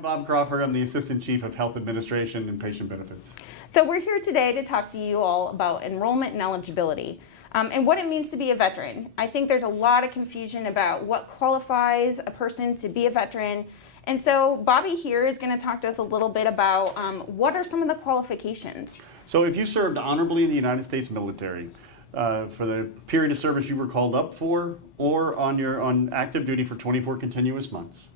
I'm Bob Crawford. I'm the Assistant Chief of Health Administration and Patient Benefits. So we're here today to talk to you all about enrollment and eligibility and what it means to be a veteran. I think there's a lot of confusion about what qualifies a person to be a veteran. And so Bobby here is going to talk to us a little bit about what are some of the qualifications. So if you served honorably in the United States military for the period of service you were called up for, or on active duty for 24 continuous months,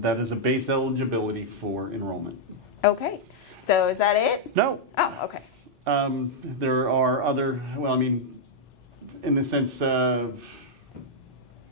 that is a base eligibility for enrollment. Okay. So is that it? No. Oh, okay. There are other, in the sense of,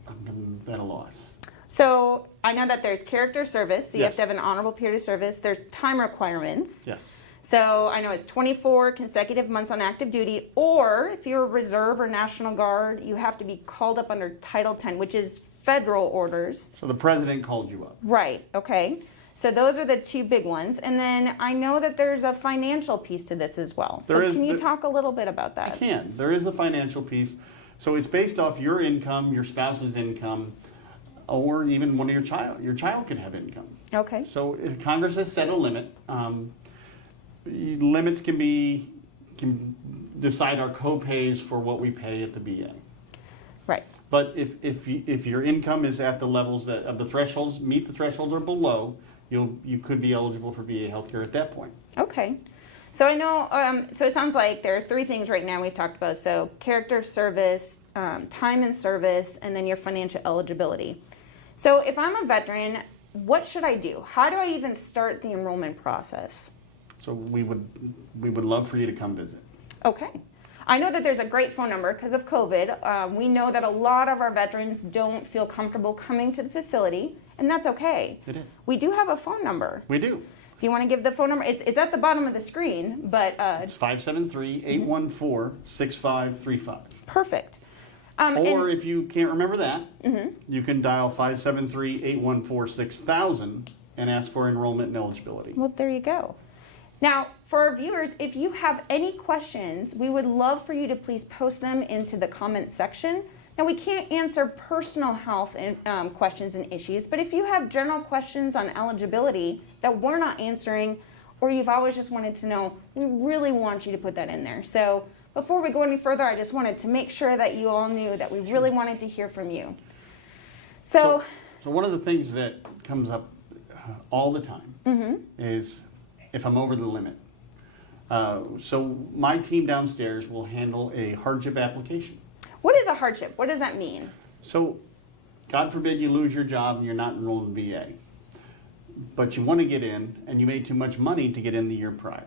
I'm at a loss. So I know that there's character service, so you Yes. have to have an honorable period of service. There's time requirements. Yes. So I know it's 24 consecutive months on active duty, or if you're a reserve or National Guard, you have to be called up under Title 10, which is federal orders. So the president called you up. Right, okay. So those are the two big ones. And then I know that there's a financial piece to this as well. So can you talk a little bit about that? I can. There is a financial piece. So it's based off your income, your spouse's income, or even one of your child. Your child could have income. Okay. So Congress has set a limit. Limits can decide our co-pays for what we pay at the VA. Right. But if your income is at the levels that of the thresholds, meet the thresholds or below, you could be eligible for VA healthcare at that point. Okay. So I know, so it sounds like there are three things right now we've talked about. So character of service, time in service, and then your financial eligibility. So if I'm a veteran, what should I do? How do I even start the enrollment process? So we would love for you to come visit. Okay. I know that there's a great phone number because of COVID. We know that a lot of our veterans don't feel comfortable coming to the facility, and that's okay. It is. We do have a phone number. We do. Do you want to give the phone number? It's at the bottom of the screen, but... It's 573-814-6535. Perfect. Or if you can't remember that, you can dial 573-814-6000 and ask for enrollment and eligibility. Well, there you go. Now, for our viewers, if you have any questions, we would love for you to please post them into the comment section. Now, we can't answer personal health questions and issues, but if you have general questions on eligibility that we're not answering, or you've always just wanted to know, we really want you to put that in there. So before we go any further, I just wanted to make sure that you all knew that we really wanted to hear from you. So one of the things that comes up all the time is if I'm over the limit. So my team downstairs will handle a hardship application. What is a hardship? What does that mean? So God forbid you lose your job and you're not enrolled in VA, but you want to get in and you made too much money to get in the year prior.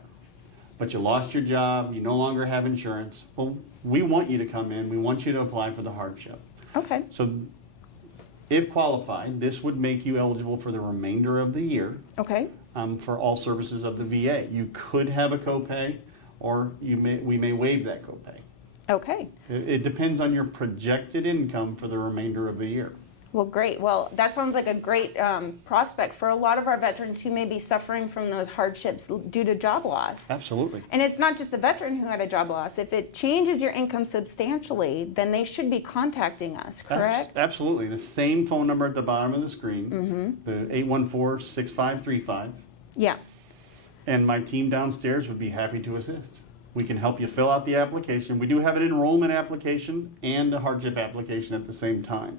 But you lost your job, you no longer have insurance. Well, we want you to come in. We want you to apply for the hardship. Okay. So if qualified, this would make you eligible for the remainder of the year. Okay. For all services of the VA. You could have a copay, or we may waive that copay. Okay. It depends on your projected income for the remainder of the year. Well, great. Well, that sounds like a great prospect for a lot of our veterans who may be suffering from those hardships due to job loss. Absolutely. And it's not just the veteran who had a job loss. If it changes your income substantially, then they should be contacting us, correct? Absolutely. The same phone number at the bottom of the screen, the 814-6535. Yeah. And my team downstairs would be happy to assist. We can help you fill out the application. We do have an enrollment application and a hardship application at the same time.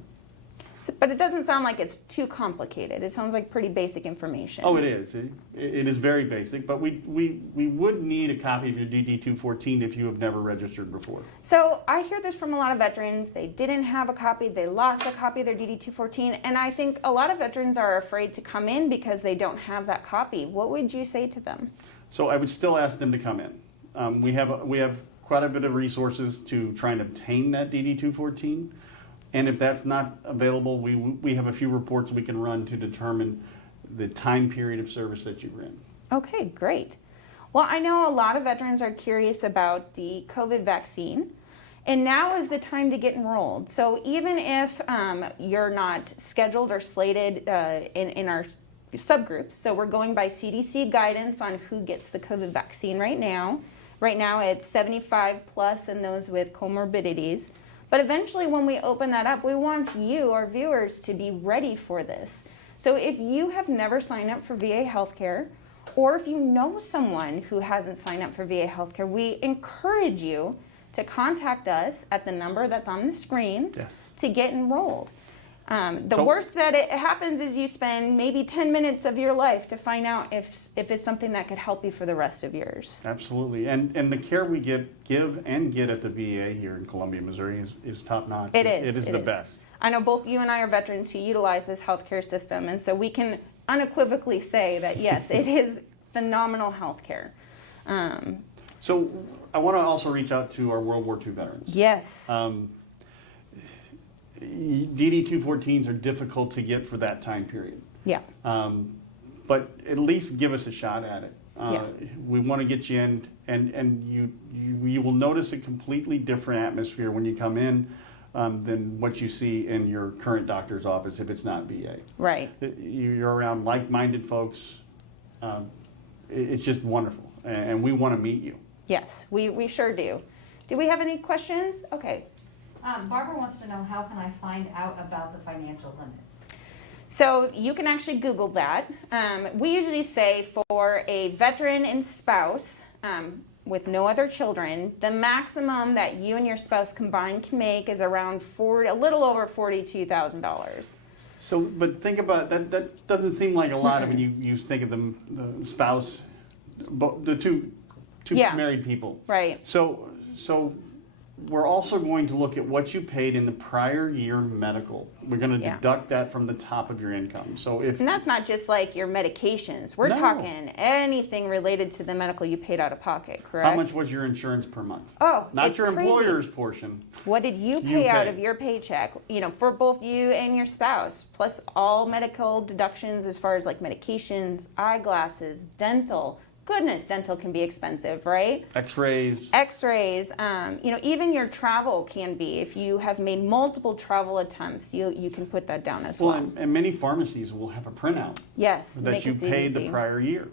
So, but it doesn't sound like it's too complicated. It sounds like pretty basic information. Oh, it is. It is very basic, but we would need a copy of your DD-214 if you have never registered before. So I hear this from a lot of veterans. They didn't have a copy. They lost a copy of their DD-214. And I think a lot of veterans are afraid to come in because they don't have that copy. What would you say to them? So I would still ask them to come in. We have quite a bit of resources to try and obtain that DD-214. And if that's not available, we have a few reports we can run to determine the time period of service that you were in. Okay, great. Well, I know a lot of veterans are curious about the COVID vaccine, and now is the time to get enrolled. So even if you're not scheduled or slated in our subgroups, so we're going by CDC guidance on who gets the COVID vaccine right now. Right now it's 75 plus and those with comorbidities. But eventually when we open that up, we want you, our viewers, to be ready for this. So if you have never signed up for VA healthcare, or if you know someone who hasn't signed up for VA healthcare, we encourage you to contact us at the number that's on the screen Yes. to get enrolled. The So- worst that it happens is you spend maybe 10 minutes of your life to find out if it's something that could help you for the rest of yours. Absolutely. And the care we give and get at the VA here in Columbia, Missouri is top notch. It is. It is the best. I know both you and I are veterans who utilize this healthcare system, and so we can unequivocally say that yes, it is phenomenal healthcare. So I want to also reach out to our World War II veterans. Yes. DD-214s are difficult to get for that time period. Yeah. But at least give us a shot at it. Yeah. We want to get you in, and you will notice a completely different atmosphere when you come in than what you see in your current doctor's office if it's not VA. Right. You're around like-minded folks. It's just wonderful, and we want to meet you. Yes, we sure do. Do we have any questions? Okay. Barbara wants to know, how can I find out about the financial limits? So you can actually Google that. We usually say for a veteran and spouse with no other children, the maximum that you and your spouse combined can make is around a little over $42,000. So, but think about that. That doesn't seem like a lot when you think of the spouse, the two Yeah. married people. Right. So we're also going to look at what you paid in the prior year medical. We're going to Yeah. deduct that from the top of your income. So if And that's not just like your medications. We're No. talking anything related to the medical you paid out of pocket, correct? how much was your insurance per month? Oh, Not it's your crazy. employer's portion. What did you pay out pay. of your paycheck, for both you and your spouse, plus all medical deductions as far as like medications, eyeglasses, dental. Goodness, dental can be expensive, right? X-rays. X-rays, even your travel can be. If you have made multiple travel attempts, you can put that down as well. And many pharmacies will have a printout Yes, that make you it paid the easy. prior year.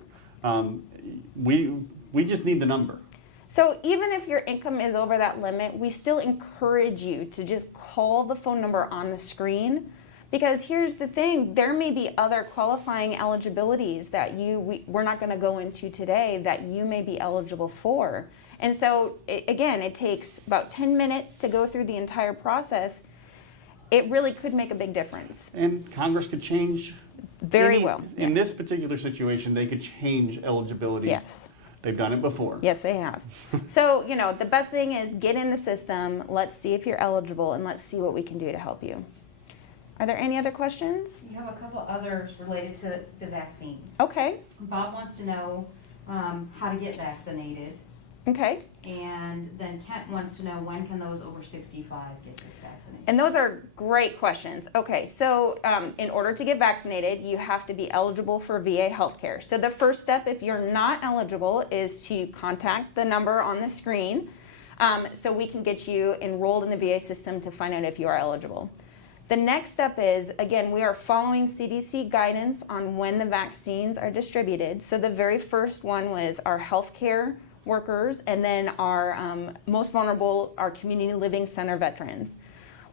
We just need the number. So even if your income is over that limit, we still encourage you to just call the phone number on the screen, because here's the thing, there may be other qualifying eligibilities that we're not going to go into today that you may be eligible for. And so it takes about 10 minutes to go through the entire process. It really could make a big difference. And Congress could change Very well. In Yes. this particular situation, they could change eligibility. Yes. They've done it before. Yes, they have. So, the best thing is get in the system, let's see if you're eligible, and let's see what we can do to help you. Are there any other questions? You have a couple others related to the vaccine. Okay. Bob wants to know how to get vaccinated, Okay. and then Kent wants to know, when can those over 65 get vaccinated? And those are great questions. Okay, so in order to get vaccinated, you have to be eligible for VA healthcare. So the first step, if you're not eligible, is to contact the number on the screen so we can get you enrolled in the VA system to find out if you are eligible. The next step is, again, we are following CDC guidance on when the vaccines are distributed. So the very first one was our healthcare workers, and then our most vulnerable, our community living center veterans.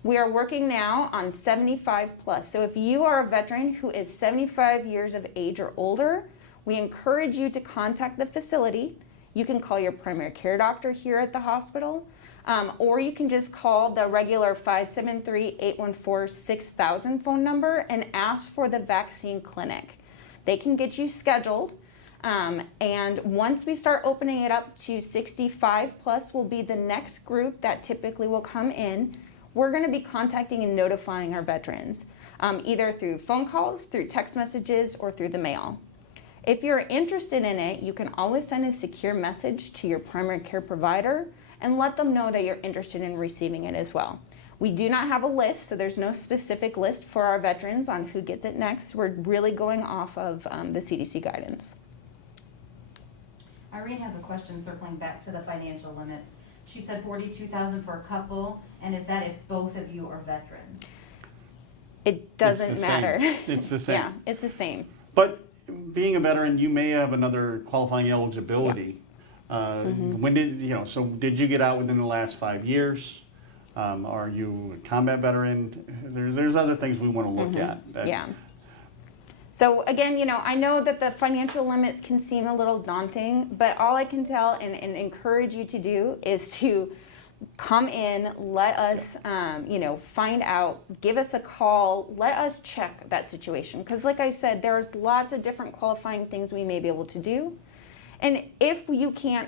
We are working now on 75 plus. So if you are a veteran who is 75 years of age or older, we encourage you to contact the facility. You can call your primary care doctor here at the hospital, or you can just call the regular 573-814-6000 phone number and ask for the vaccine clinic. They can get you scheduled. And once we start opening it up to 65 plus will be the next group that typically will come in. We're going to be contacting and notifying our veterans, either through phone calls, through text messages, or through the mail. If you're interested in it, you can always send a secure message to your primary care provider and let them know that you're interested in receiving it as well. We do not have a list, so there's no specific list for our veterans on who gets it next. We're really going off of the CDC guidance. Irene has a question circling back to the financial limits. She said $42,000 for a couple, and is that if both of you are veterans? It doesn't matter. It's the same. Yeah, it's the same. But being a veteran, you may have another qualifying eligibility. When did you get out within the last 5 years? Are you a combat veteran? There's other things we want to look at. Yeah. So again, I know that the financial limits can seem a little daunting, but all I can tell and encourage you to do is to come in, let us, find out, give us a call, let us check that situation. Because like I said, there's lots of different qualifying things we may be able to do. And if you can't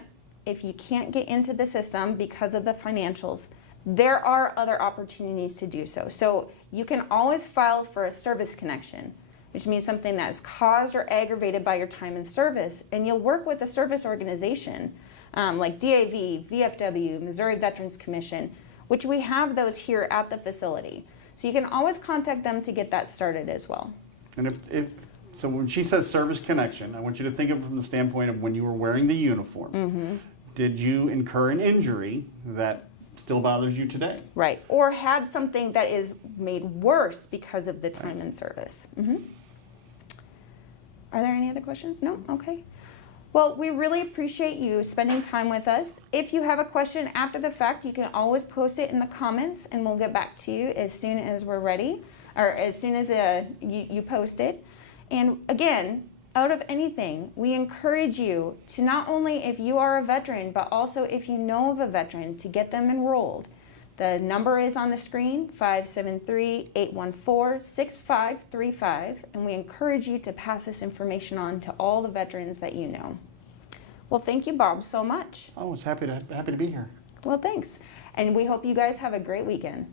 get into the system because of the financials, there are other opportunities to do so. So you can always file for a service connection, which means something that is caused or aggravated by your time in service. And you'll work with a service organization like DAV, VFW, Missouri Veterans Commission, which we have those here at the facility. So you can always contact them to get that started as well. And so when she says service connection, I want you to think of it from the standpoint of when you were wearing the uniform. Mm-hmm. Did you incur an injury that still bothers you today? Right, or had something that is made worse because of the time in service. Mm-hmm. Are there any other questions? No? Okay. Well, we really appreciate you spending time with us. If you have a question after the fact, you can always post it in the comments and we'll get back to you as soon as we're ready, or as soon as you post it. And again, out of anything, we encourage you to not only if you are a veteran, but also if you know of a veteran, to get them enrolled. The number is on the screen, 573-814-6535, and we encourage you to pass this information on to all the veterans that you know. Well, thank you, Bob, so much. I was happy to be here. Well, thanks. And we hope you guys have a great weekend.